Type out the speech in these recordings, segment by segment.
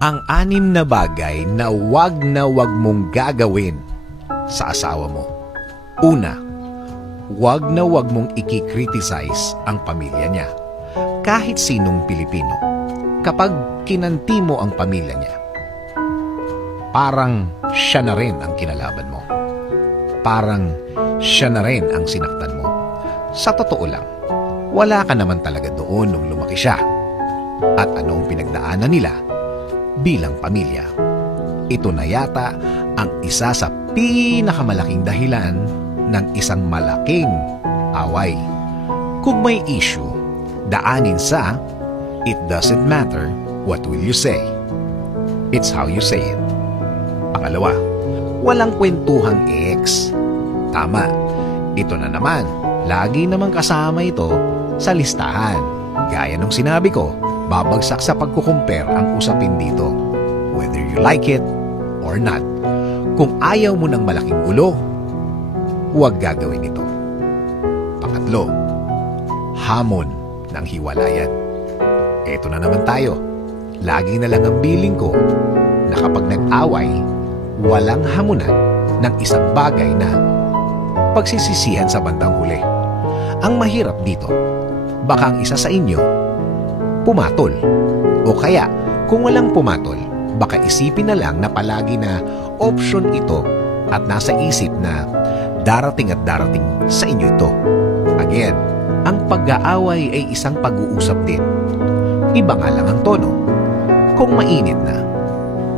Ang 6 na bagay na wag mong gagawin sa asawa mo. Una, wag mong i-criticize ang pamilya niya. Kahit sinong Pilipino. Kapag kinanti mo ang pamilya niya, parang siya na rin ang kinalaban mo. Parang siya na rin ang sinaktan mo. Sa totoo lang, wala ka naman talaga doon nung lumaki siya. At anong pinagdaanan nila bilang pamilya? Ito na yata ang isa sa pinakamalaking dahilan ng isang malaking away. Kung may issue, daanin sa "It doesn't matter what will you say. It's how you say it." Pangalawa, walang kwentuhang ex. Tama, ito na naman. Lagi namang kasama ito sa listahan. Gaya nung sinabi ko, babagsak sa pagkukumpare ang usapin dito. Whether you like it or not. Kung ayaw mo ng malaking gulo, huwag gagawin ito. Pangatlo, hamon ng hiwalayan. Eto na naman tayo. Lagi na lang ang feeling ko na kapag nag-away, walang hamunan ng isang bagay na pagsisisihan sa bandang huli. Ang mahirap dito, baka ang isa sa inyo pumatol. O kaya, kung walang pumatol, baka isipin na lang na palagi na option ito at nasa isip na darating at darating sa inyo ito. Again, ang pag-aaway ay isang pag-uusap din. Iba nga lang ang tono. Kung mainit na,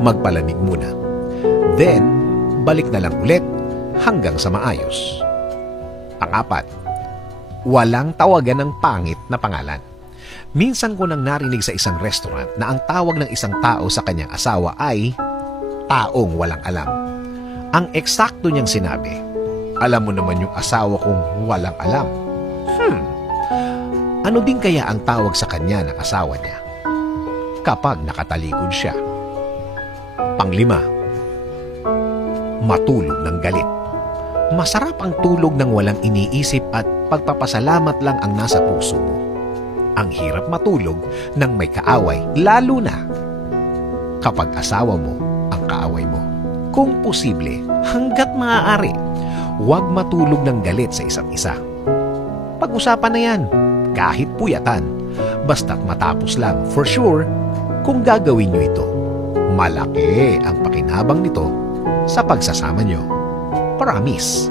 magpalamig muna. Then, balik na lang ulit hanggang sa maayos. Pang-apat, walang tawagan ng pangit na pangalan. Minsan ko nang narinig sa isang restaurant na ang tawag ng isang tao sa kanyang asawa ay taong walang alam. Ang eksakto niyang sinabi, "Alam mo naman yung asawa kong walang alam." Ano din kaya ang tawag sa kanya ng asawa niya kapag nakatalikod siya? Panglima, matulog ng galit. Masarap ang tulog ng walang iniisip at pagpapasalamat lang ang nasa puso mo. Ang hirap matulog ng may kaaway, lalo na kapag asawa mo ang kaaway mo. Kung posible, hanggat maaari, huwag matulog ng galit sa isa't isa. Pag-usapan na yan, kahit puyatan, basta't matapos lang. For sure, kung gagawin nyo ito, malaki ang pakinabang nito sa pagsasama nyo. Promise.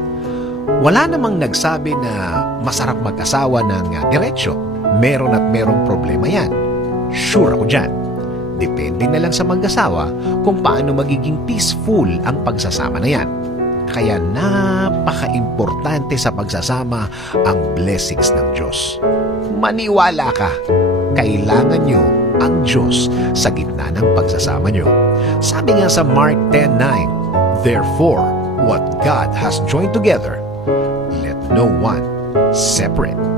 Wala namang nagsabi na masarap mag-asawa ng diretsyo. Meron at merong problema yan. Sure ako dyan. Depende na lang sa mag-asawa kung paano magiging peaceful ang pagsasama na yan. Kaya napaka-importante sa pagsasama ang blessings ng Diyos. Maniwala ka, kailangan nyo ang Diyos sa gitna ng pagsasama nyo. Sabi nga sa Mark 10:9, "Therefore, what God has joined together, let no one separate."